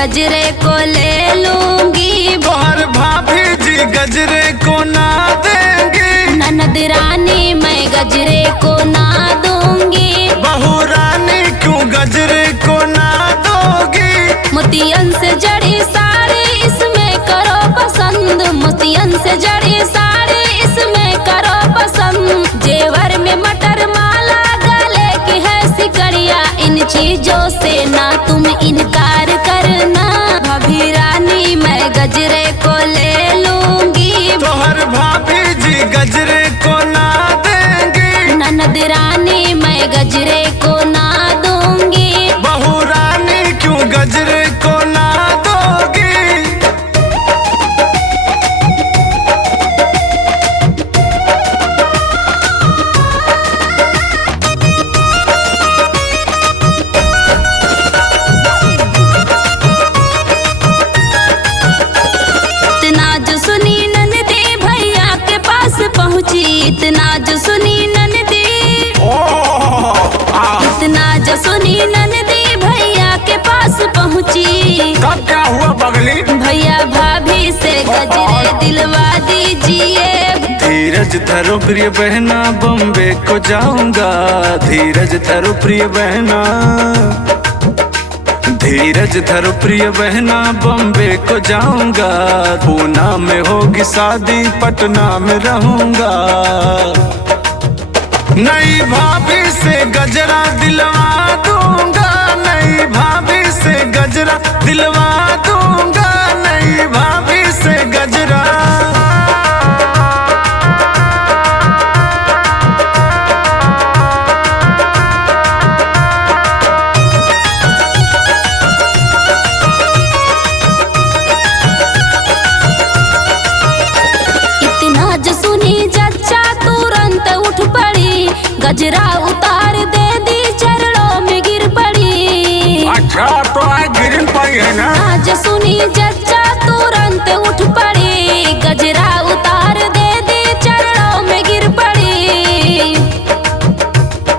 गजरे को ले लूंगी। तोहर भाभी जी गजरे को ना देंगी। ननद रानी मैं गजरे को ना दूंगी। बहू रानी क्यों गजरे को ना दोगी। मोतियन से जड़ी साड़ी इसमें करो पसंद। मोतियन से जड़ी साड़ी इसमें करो पसंद। जेवर में मटर माला गले की है सिकड़िया। इन चीजों से ना तुम इनकार करना। भाभी रानी मैं गजरे को ले लूंगी। तोहर भाभी जी गजरे को ना देंगी। ननद रानी मैं गजरे को ना दूंगी। बहू रानी क्यों गजरे को ना दोगी। इतना जो सुनी ननदी भैया के पास पहुंची। इतना जो सुनी ननदी। इतना जो सुनी ननदी भैया के पास पहुंची। तब क्या हुआ बगली। भैया भाभी से गजरे दिलवा दीजिए। धीरज धरो प्रिय बहना बॉम्बे को जाऊंगा। धीरज धरो प्रिय बहना। धीरज धरो प्रिय बहना बॉम्बे को जाऊंगा। पूना में होगी शादी पटना में रहूंगा। नई भाभी से गजरा दिलवा दूंगा। नई भाभी से गजरा दिलवा दूंगा। नई भाभी से गजरा। इतना जो सुनी जच्चा तुरंत उठ पड़ी। गजरा उतार दे दी चरणों में गिर पड़ी। अच्छा तो आज गिरन पाई है ना। आज सुनी जच्चा तुरंत उठ पड़ी। गजरा उतार दे दी चरणों में गिर पड़ी।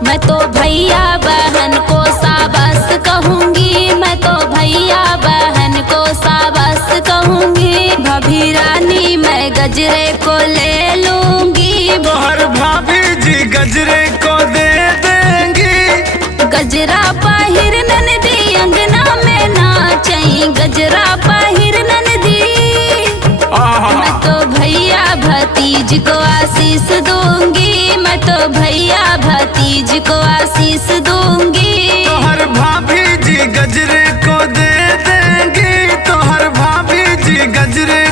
मैं तो भैया बहन को शाबाश कहूंगी। मैं तो भैया बहन को शाबाश कहूंगी। भाभी रानी मैं गजरे को ले लूंगी। तोहर भाभी जी गजरे को दे देंगी। गजरा पहिर ननदी अंगना में नाचई। गजरा पहिर ननदी। मैं तो भैया भतीज को आशीष दूंगी। मैं तो भैया भतीज को आशीष दूंगी। तोहर भाभी जी गजरे को दे देंगी। तोहर भाभी जी गजरे